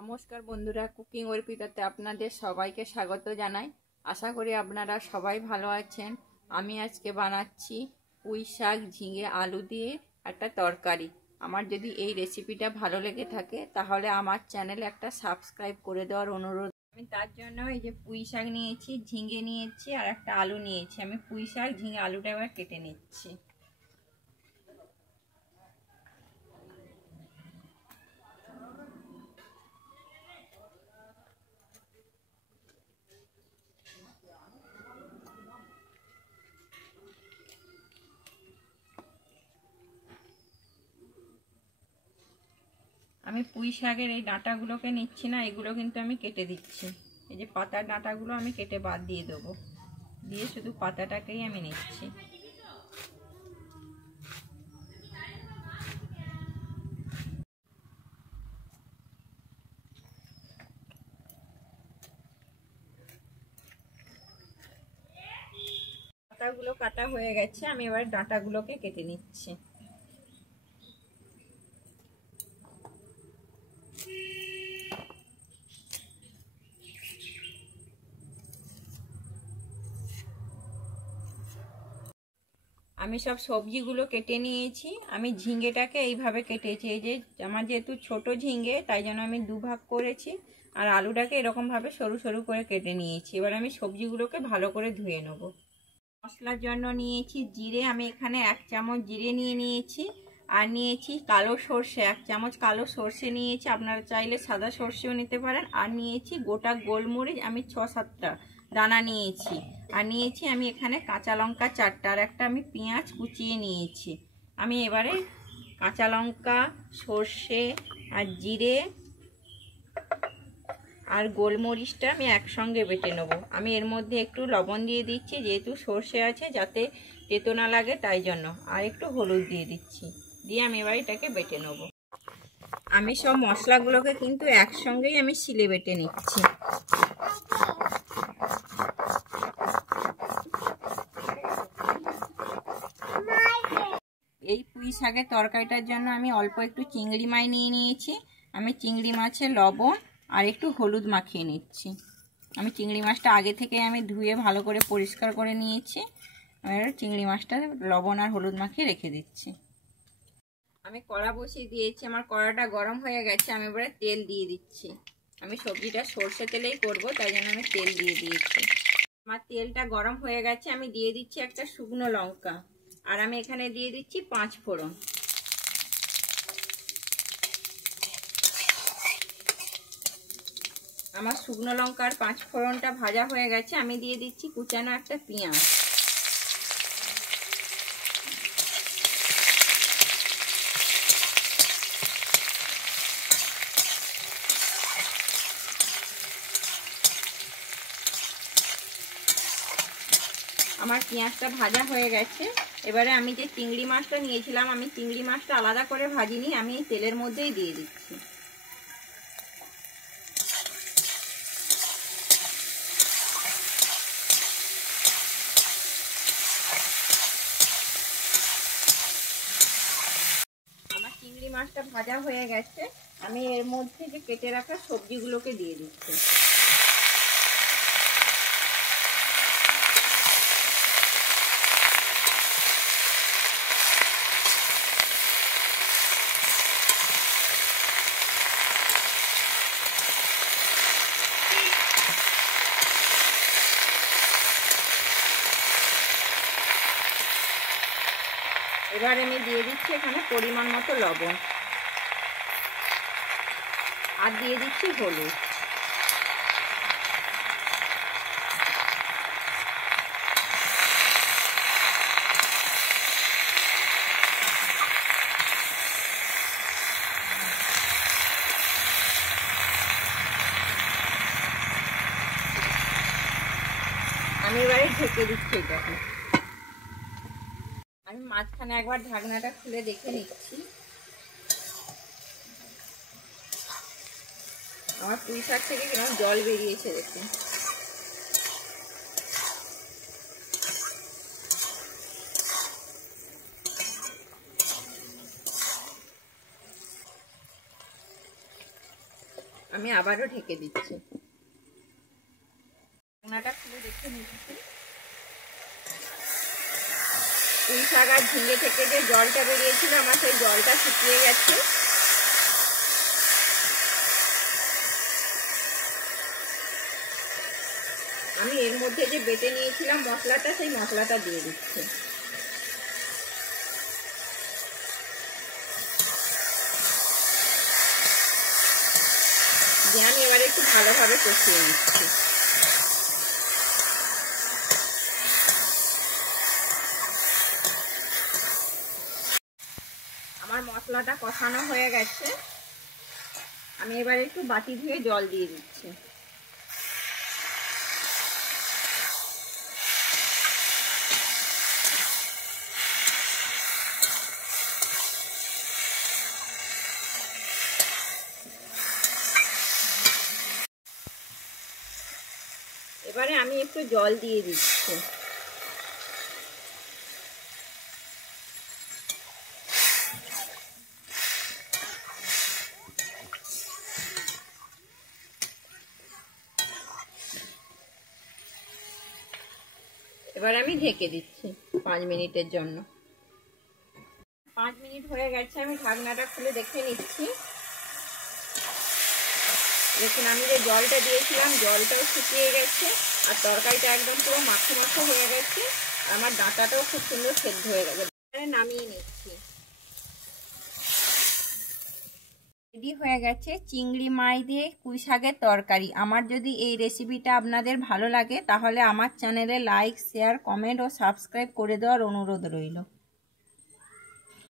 নমস্কার বন্ধুরা, কুকিং অর্পিতাতে আপনাদের সবাইকে স্বাগত জানাই। আশা করি আপনারা সবাই ভালো আছেন। আমি আজকে বানাচ্ছি পুঁই শাক ঝিঙে আলু দিয়ে একটা তরকারি। আমার যদি এই রেসিপিটা ভালো লেগে থাকে তাহলে আমার চ্যানেলে একটা সাবস্ক্রাইব করে দেওয়ার অনুরোধ। আমি তার জন্য এই যে পুঁই শাক নিয়েছি, ঝিঙে নিয়েছি আর একটা আলু নিয়েছি। আমি পুঁই শাক ঝিঙে আলুটা এবার কেটে নিচ্ছি। আমি পুঁই শাকের এই ডাঁটাগুলোকে নিচ্ছি না, এগুলো কিন্তু আমি কেটে দিচ্ছি। এই যে পাতার ডাঁটাগুলো আমি কেটে বাদ দিয়ে দেবো, দিয়ে শুধু পাতাটাকেই আমি নিচ্ছি। পাতাগুলো কাটা হয়ে গেছে, আমি এবার ডাঁটাগুলোকে কেটে নিচ্ছি। আমি সব সবজিগুলো কেটে নিয়েছি। আমি ঝিঙেটাকে এইভাবে কেটেছি। এই যে আমার যেহেতু ছোট ঝিঙে তাই জন্য আমি দুভাগ করেছি, আর আলুটাকে এরকমভাবে সরু সরু করে কেটে নিয়েছি। এবার আমি সবজিগুলোকে ভালো করে ধুয়ে নেব। মশলার জন্য নিয়েছি জিরে, আমি এখানে 1 চামচ জিরে নিয়েছি। আর নিয়েছি কালো সর্ষে, 1 চামচ কালো সর্ষে নিয়েছি, আপনারা চাইলে সাদা সর্ষেও নিতে পারেন। আর নিয়েছি গোটা গোলমরিচ, আমি 6-7টা দানা নিয়েছি। আর নিয়েছি আমি এখানে কাঁচা লঙ্কা 4টা, আর একটা আমি পেঁয়াজ কুচিয়ে নিয়েছি। আমি এবারে কাঁচা লঙ্কা, সর্ষে আর জিরে আর গোলমরিচটা আমি একসঙ্গে বেটে নেব। আমি এর মধ্যে একটু লবণ দিয়ে দিচ্ছি, যেহেতু সর্ষে আছে যাতে তেতো না লাগে তাই জন্য। আর একটু হলুদ দিয়ে দিচ্ছি, দিয়ে আমি এবার এটাকে বেটে নেব। আমি সব মশলাগুলোকে কিন্তু একসঙ্গেই আমি শিলে বেটে নিচ্ছি। এই পুঁই শাকের তরকারিটার জন্য আমি অল্প একটু চিংড়ি মাছ নিয়ে নিয়েছি। আমি চিংড়ি মাছের লবণ আর একটু হলুদ মাখিয়ে নিচ্ছি। আমি চিংড়ি মাছটা আগে থেকে আমি ধুয়ে ভালো করে পরিষ্কার করে নিয়েছি। এবার চিংড়ি মাছটা লবণ আর হলুদ মাখিয়ে রেখে দিচ্ছি। আমি কড়া বসিয়ে দিয়েছি, আমার কড়াটা গরম হয়ে গেছে। আমি এবারে তেল দিয়ে দিচ্ছি। আমি সবজিটা সর্ষে তেলেই করব, তাই জন্য আমি তেল দিয়ে দিয়েছি। আমার তেলটা গরম হয়ে গেছে, আমি দিয়ে দিচ্ছি একটা শুকনো লঙ্কা, আর আমি এখানে দিয়ে দিচ্ছি 5 ফোড়ন। আমার শুকনো লঙ্কার 5 ফোড়নটা ভাজা হয়ে গেছে, আমি দিয়ে দিচ্ছি কুচানো একটা পেঁয়াজ। আমার পেঁয়াজটা ভাজা হয়ে গেছে। এবারে আমি যে চিংড়ি মাছটা নিয়েছিলাম, আমি চিংড়ি মাছটা আলাদা করে ভাজিনি, আমি এই তেলের মধ্যেই দিয়ে দিচ্ছি। আমার চিংড়ি মাছটা ভাজা হয়ে গেছে, আমি এর মধ্যে যে কেটে রাখা সবজিগুলোকে দিয়ে দিচ্ছি। এবার আমি দিয়ে দিচ্ছি এখানে পরিমাণ মতো লবণ, আর দিয়ে দিচ্ছি হলুদ। আমি এবারে ঢেকে দিচ্ছি এটাকে। আমি মাঝখানে একবার ঢাকনাটা খুলে দেখে নিচ্ছি। আমার পুঁই শাক থেকে কিরকম জল বেরিয়েছে দেখুন। আমি আবারও ঢেকে দিচ্ছি। ঢাকনাটা খুলে দেখে নিচ্ছি। পুঁই শাক আর ঝিঙে থেকে যে জলটা বেরিয়েছিল আমার সেই জলটা শুকিয়ে গেছে। আমি এর মধ্যে যে বেটে নিয়েছিলাম মশলাটা, সেই মশলাটা দিয়ে দিচ্ছি। দিয়ে আমি এবারে একটু ভালোভাবে কষিয়ে নিচ্ছি। আমার মশলাটা কষানো হয়ে গেছে। আমি এবারে একটু বাটি ধুয়ে জল দিয়ে দিচ্ছি। এবারে আমি একটু জল দিয়ে দিচ্ছি। এবার আমি ঢেকে দিচ্ছি 5 মিনিটের জন্য। 5 মিনিট হয়ে গেছে, আমি ঢাকনাটা খুলে দেখে নিচ্ছি। দেখুন আমি যে জলটা দিয়েছিলাম জলটাও শুকিয়ে গেছে, আর তরকারিটা একদম পুরো মাখো মাখো হয়ে গেছে, আর আমার ডাঁটাটাও খুব সুন্দর সেদ্ধ হয়ে গেছে। নামিয়ে নিচ্ছি। রেডি হয়ে গেছে চিংড়ি মাছ দিয়ে পুঁই শাকের তরকারি। আমার যদি এই রেসিপিটা আপনাদের ভালো লাগে তাহলে আমার চ্যানেলে লাইক, শেয়ার, কমেন্ট ও সাবস্ক্রাইব করে দেওয়ার অনুরোধ রইল।